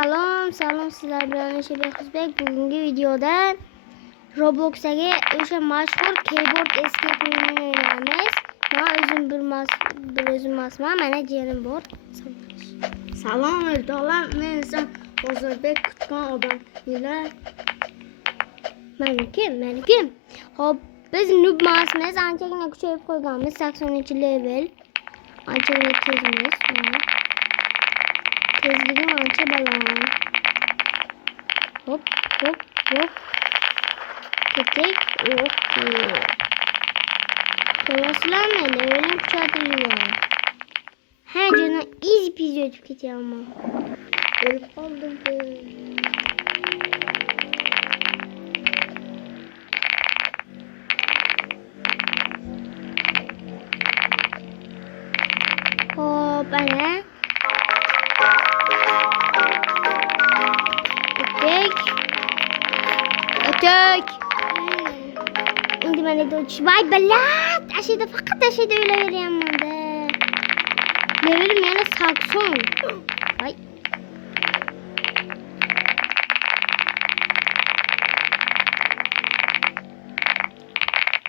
Salom sizlar bilan Shebexuzbek. Bugungi videoda Roblox'dagi o'sha mashhur keyboard escape o'yinini o'ynaymiz. Men bir o'zim emasman, mana jerim bor. Salom o'rtoqlar, men Ozodbek kutgan odamlar. Men kim? Hop, biz noob emasmiz, anchagina kuchayib qo'yganmiz, 80-level. Anchagina tezmiz. Tezligim ancha baland. Hop. Ketdik. Okey. Ko'rasizlarmi? Levelim kuchaytirilgan. Ha, jana easy peasy o'tib ketyapman. O'lib qoldim. Hop, ana. Ötök. Endi mana do'ch. Voy balat. Ashida faqat ashida o'ylayverayapman da. Levelim yana 80. Voy.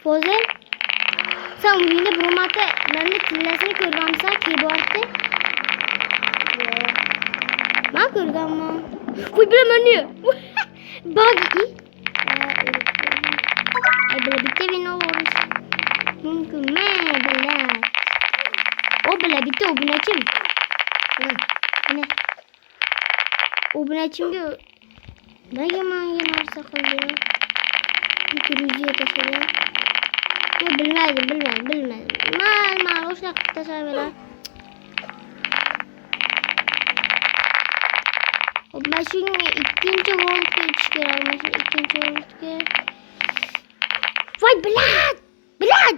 Fozel. Sen uyingda bir marta menda tillasini ko'rganmisan keyboardni? Men ko'rganman. Voy bilaman ne? Buggy. Bila bitta bino borish mumkinmi? Bila. O bila bitta obunachim. Mana. Obunachimga nega menga narsa qildi? Gruziya tashlagan. Men bilmaydim. Mal o'sha qilib tashlayveradi. Ben şimdi ikinci voltga yetiş kerak. İkinci voltga. Voy Bilad!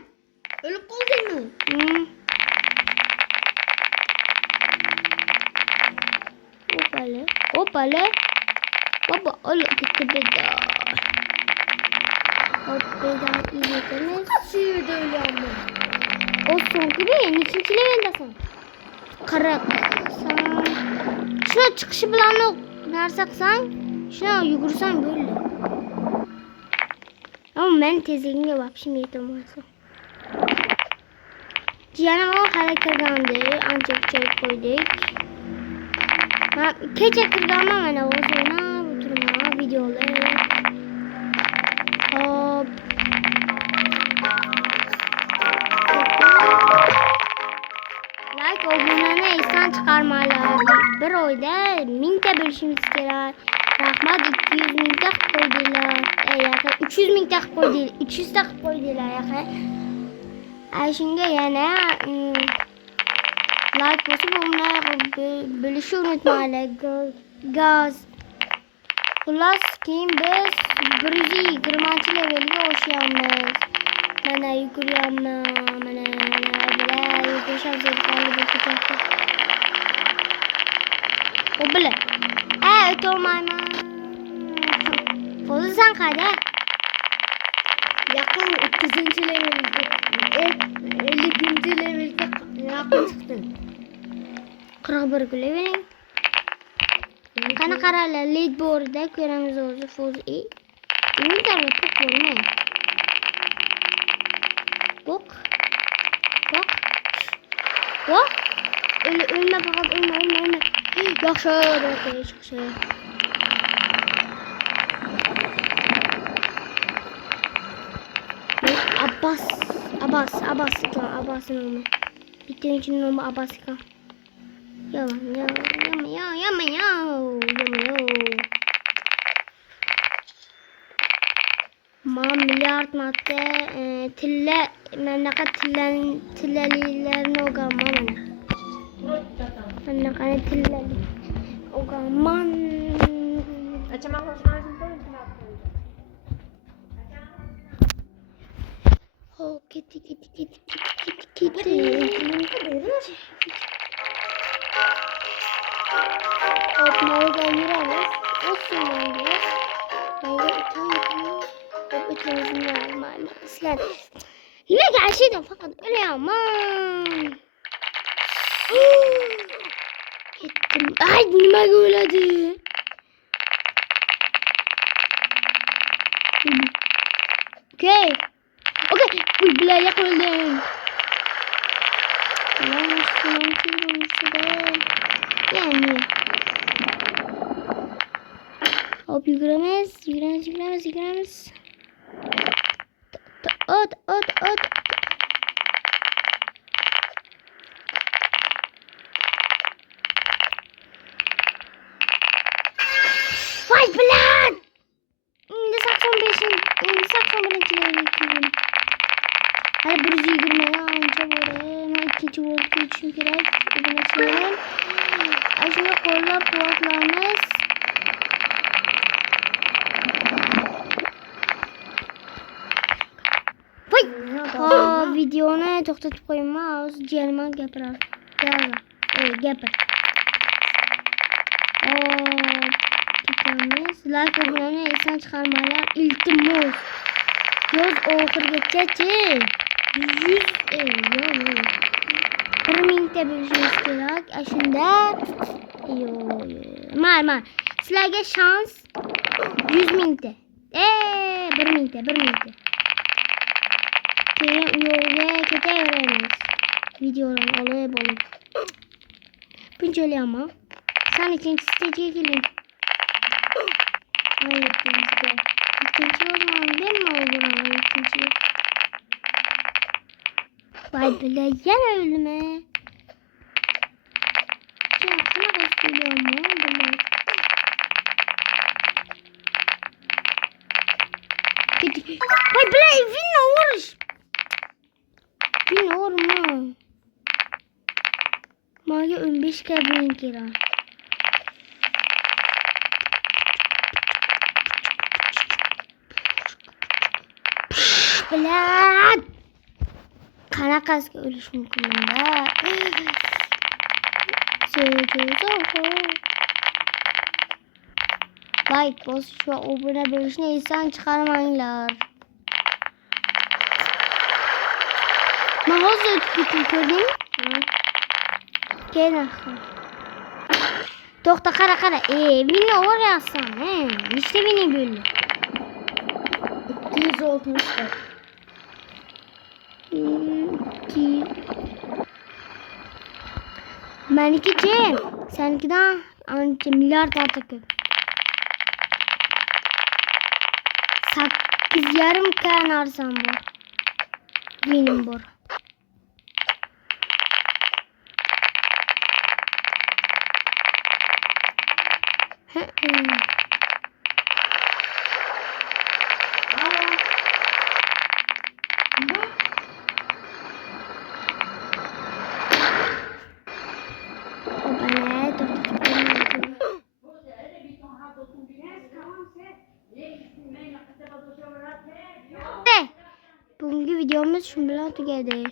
O'lib qoldingmi? Hoppala. Baba o'lib ketdi beda. Hop beda izletimiz. Suyda o'lyapman. O so'nggi nechinchi leveldasan? 40. Şuna çıkışı bilan narsa qilsang, shuna yugursang bo'ldi. Ama men tezligimga vapshim yetolmayapman. Yana o hali kirgandi, ancha kuchayib qo'ydik. Kecha kirganman mana o'zimni o'tirma videolar. Hop. Like obunani esdan chiqarmanglar. Bir oyda 1000 ta bo'lishimiz kerak. Rahmat 200 mingta qilib qo'ydinglar. Yaqin 300 mingta qilib qo'ydinglar. 300 ta qilib qo'ydinglar yaqin. Shunga yana like bosib bo'lishni unutmanglar. Gaz. Xullas keyin biz 120-levelga o'shyapmiz. Mana yuguryapman. Mana yugurishim zerikarli bo'lib ketyapti. O bile. O'tolmayman. Fozi sen qayda? Yaqin 30-levelga, 50-levelga yaqin chiqdim. 41 leveling. Qani qaralar, leadboardda ko'ramiz o'zi Fozi. Ularga to'q bo'lmay. Bok. Ölme fakat ölme. Yaxşı. Abbas'ın oğlu. Bittiğin için oğlu Abbas iken. Yama. Milyard madde tillalilerini o'rganman mana. Mana tillali o'rganman. Hop ketdik. Hop nereden yürüyoruz? Olsun bence. Ötemizin var sizler. Yine gerçekten fakat öyle aman. Gittim. Ay nima bo'ladi? Okey. Okey. Uy bilerek öldüm. Ulan Müslüman kim olmuştu da. Yani. Hop yürümez. Yürümez. At. Vay bilan! Endi 81-ci level ekiyorum. Hadi bir yigirmeye anca böyle. Ben ikinci volt geçim gerek. Ödeme çevirelim. Aşırı kollab kuvvetlerimiz. Vay! Ha videonu to'xtatib qo'yma. O'zi jiyanim gapirar. Gapir. Like abone esdan chiqarmalar iltimos. Yoz oxirigacha 100 1000 ta bo'lishimiz kerak. Shunda Mal. Sizlarga shans 100 ta. 1000 ta. Keyin u yo'lga ketaveramiz. Videolarni olib. Bunchalayapmi? Sen ikinchi stage'ga keling. İkinci o zaman ben mi olurum ikinci? Vay bile yer ölme. Ya kana gösteriyor mu? Vay bile vinne uğraş. Vinne uğrama. Maya 15 kabin kira. Bilan qanaqasiga o'lish mumkin bunda? Like bosish va obuna bo'lishni esdan chiqarmanglar. Men hozir o'tib ketdim, ko'rdingmi? Keyin to'xta, qara. Meni o'rayapsan, nechta meni bo'ldi? 260 ta. Meniki senikidan ancha milyard ortiq ko'p. 8,5 k narsam bor. Benim bor. Bugungi videomuz shu bilan tugadi.